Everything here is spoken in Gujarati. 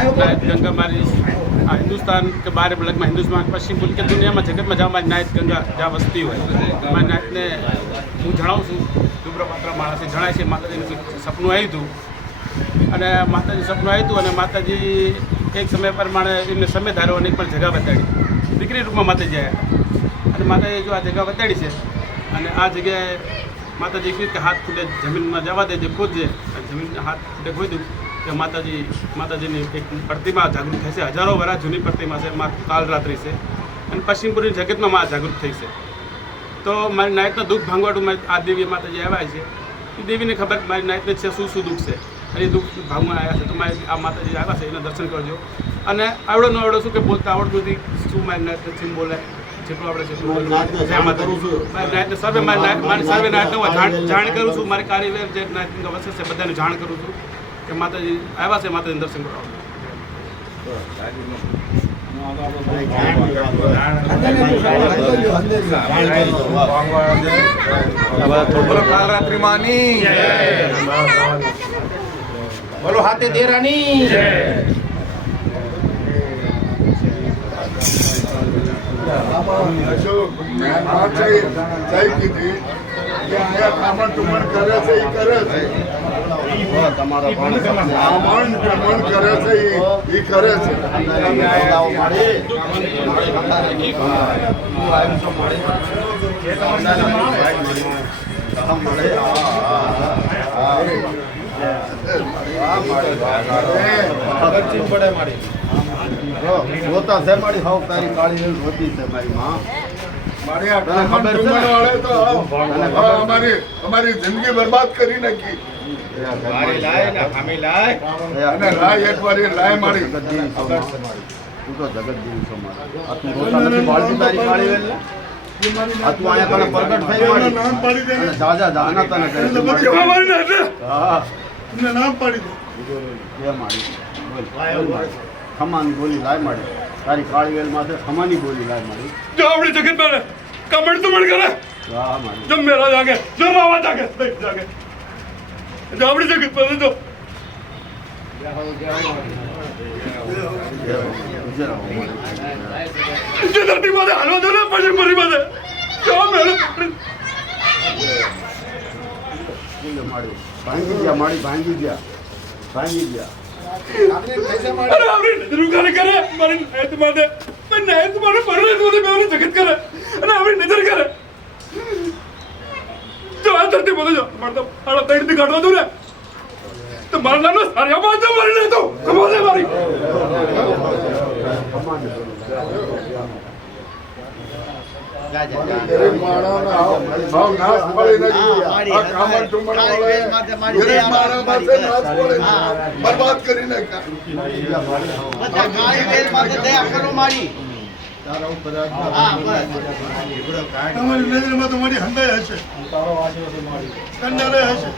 नायत गंगा मारी हिंदुस्तान के बारे में लगभग हिंदुस्तान पश्चिम बोल के दुनिया में जगत में जहाँ मारी नायत गंगा जहाँ वसती હોય મારી નાયતને હું જણાવું છું દુબ્રપાત્ર માણસે જણાય છે માતાજીનું સપનું આવ્યું હતું અને માતાજી સપનું આવ્યું હતું અને માતાજી એક સમય પ્રમાણે એમને સમય ધાર્યો અને પણ જગા બતાડી દીકરી રૂપમાં માતાજી આવ્યા હતા અને માતાજીએ જો આ જગા બતાડી છે અને આ જગ્યાએ માતાજી કહ્યું કે હાથ ખૂટે જમીનમાં જવા દેજે ખોદજે જમીન હાથ ખૂટે ખોદ્યું કે માતાજીની એક પ્રતિમા જાગૃત થઈ છે હજારો વર્ષ જૂની પ્રતિમા છે કાલ રાત્રિ છે અને પશ્ચિમપુરી જગતમાં મા જાગૃત થઈ છે તો મારી નાયતનું દુઃખ ભાંગવાડું આ દેવી માતાજી આવ્યા છે એ દેવીને ખબર મારી નાયતને છે શું શું દુઃખ છે અને એ દુઃખ ભાંગવા આવ્યા છે તો મારી આ માતાજી આવ્યા છે એના દર્શન કરજો અને આવડો ન આવડો શું કે બોલતા આવડતું નથી શું મારી નાયતને સિમ બોલે જેટલું આપણે જેટલું જય માતાજી મારી નાયતને સર્વે મારી સર્વે નાયતને હું જાણ કરું છું મારી કાર્યવેર જે નાયતની વસે છે બધાને જાણ કરું છું કે માતાજી આવ્યા છે માતાજીને દર્શન કરવા કાલ રાત્રિ માની બોલો હાથે દેરાની અશોક કીધી કે અહીંયા કામણ ટુમણ કરે છે એ કરે છે કામણ ટુમણ કરે છે એ કરે છે હોતા છે મારી હાવ તારી કાળી હોતી છે મારી માં મારી આ કામણ ટુમણ વાળે તો અમારી જિંદગી બરબાદ કરી નાખી અને લાય એક વાર લાય મારી તું તો જગત જેવી છો મારી આ તું હોતા નથી બાળકી તારી કાળી વેલ આ તું અહીંયા તને પ્રગટ થઈ મારી નામ પાડી દે અને જાજા જાના તને કહે હા નામ પાડી દે એ મારી બોલ ખમાની બોલી લાય મારી તારી કાળી વેલ માથે ખમાની બોલી લાય મારી जो अपने जगत में कमर तो मर करे હા મારી जब मेरा जाके जो मावा जाके जाके जो अपने जगत में तो जो धरती माते हलवा दो ना पश्चिम पूरी माते जो मेरे મારી ભાંગી ગયા મારી ભાંગી ગયા अरे अपने नजर करे मारे नायत माते मैं नायत मारे पर नायत माते मैं उन्हें जगत करे अरे अपने नजर करे जो आ धरती माते जो मार तो आला पेट भी काटवा दूं ना तो मारना ना सारे बात जो मारी नहीं तो कमाल है मारी ગરીબ માણસના ભાવ નાશ પડે નથી આ કામણ ટુમણ વાળે ગરીબ માણસ પાસે નાશ પડે બરબાદ કરી નાખ્યા તમારી નજરમાં તો મારી હંદાય હશે કંડારે હશે